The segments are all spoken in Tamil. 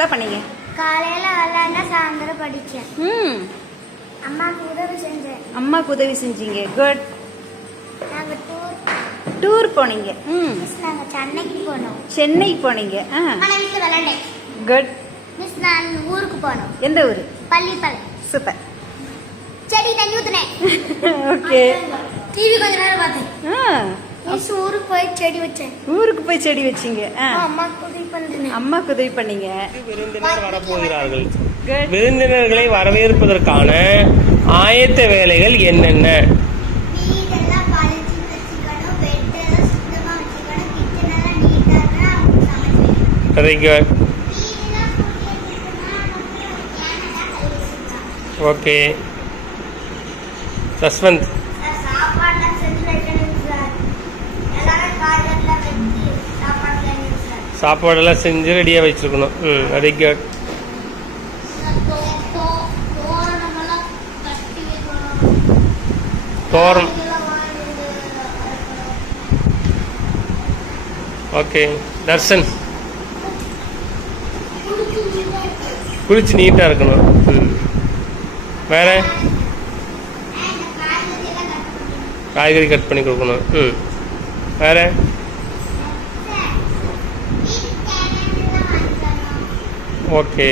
என்னெல்லாம் பண்ணீங்க? காலையில விளையாண்டா சாயந்தரம் படிச்சேன். அம்மாக்கு உதவி செஞ்சேன். அம்மாக்கு உதவி செஞ்சீங்க. குட். நாங்க டூர் போனீங்க. மிஸ் நாங்க சென்னைக்கு போனோம். சென்னை போனீங்க. மிஸ் விளையாண்டேன். குட். மிஸ் நான் ஊருக்கு போனோம். எந்த ஊரு? பள்ளிப்பாளையம். சூப்பர். செடி தண்ணி ஊத்துனேன். ஓகே. டிவி கொஞ்ச நேரம் பார்த்தேன். மிஸ் ஊருக்கு போய் செடி வச்சேன். ஊருக்கு போய் செடி வச்சீங்க. அம்மாக்கு உதவி பண்ணேன். அம்மாக்கு உதவி பண்ணீங்க. விருந்தினர் வரப்போகிறார்கள். விருந்தினர்களை வரவேற்பதற்கான ஆயத்த வேலைகள் என்னென்ன? வீடெல்லாம் பளிச்சு வச்சுக்கணும், பெட்டெல்லாம் சுத்தமா வச்சுக்கணும், கிச்சன் எல்லாம் நீட்டா சமைக்கணும். Very good. வீடெல்லாம் சுத்தமா வச்சுக்கணும். ஓகே. சஸ்வந்த். சாப்பாடுலாம் செஞ்சு வைக்கணும் சார். எல்லாரும் காய்கறிலாம் வெட்டி சாப்பாடு செய்யணும் சார். சாப்பாடெல்லாம் செஞ்சு ரெடியாக வச்சுருக்கணும். Very good. தோரணமெல்லாம் கட்டி வைக்கணும். தோரணம். ஓகே. தர்ஷன். குளிச்சு நீட்டாக இருக்கணும். வேற காய்கறி கட் பண்ணி கொடுக்கணும். வேற okay.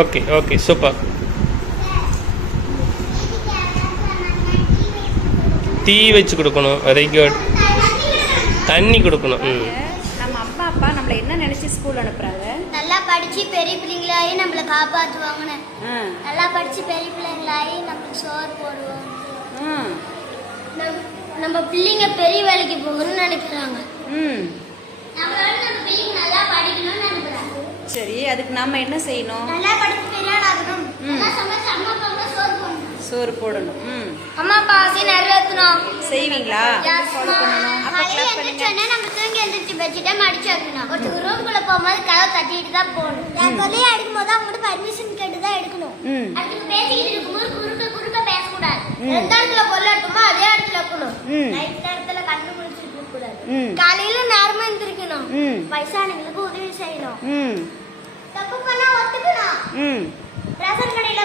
Okay okay super. Tea வச்சு கொடுக்கணும். Very good. தண்ணி கொடுக்கணும். நம்ம அம்மா அப்பா நம்மள என்ன நினைச்சு ஸ்கூல் அனுப்புறாங்க? நல்லா படிச்சு பெரிய பிள்ளைங்களாயி நம்மள காப்பாத்துவாங்கன்னு. நல்லா படிச்சு பெரிய பிள்ளைங்களாயி நமக்கு சோறு போடுவாங்க. நம்ம பிள்ளைங்க பெரிய வேலைக்கு போகணும்னு நினைக்கிறாங்க. நம்மளால நம்ம பிள்ளைங்க நல்லா படிக்கணும்னு நினைக்கிறாங்க. சரி, அதுக்கு நாம என்ன செய்யணும்? நல்லா படிச்சு பெரிய ஆள் ஆகணும். நல்லா சமைச்சு அம்மா அப்பாவுக்கு சோறு போடணும். சோறு போடணும். அம்மா அப்பா ஆசை நிறைவேற்றணும். செய்வீங்களா? ஃபாலோ பண்ணணும். அப்ப கிளாப் பண்ணுங்க. நம்ம தூங்கி எழுந்திரிச்சு பெட்ஷீட்டை மடிச்சு வைக்கணும். ஒரு ரூம்குள்ள போகும்போது கதவை தட்டிட்டு தான் போகணும். கொலையை எடுக்கும்போது அவங்ககிட்ட பர்மிஷன் கேட்டு தான் எடுக்கணும். அதுக்கு பேசிக்கிட்டு இருக்கும்போது குறுக்க பேசக்கூடாது. எந்த இடத்துல கொல்ல எடுக்குமோ அதே இடத்துல வைக்கணும். நைட் நேரத்துல கண்ணு முடிச்சுட்டு இருக்க கூடாது. காலையில நேரமா எந்திரிக்கணும். வயசானவங்களுக்கு உதவி செய்யணும். தப்பு பண்ணா ஒத்துக்கணும். ரேஷன் கடையில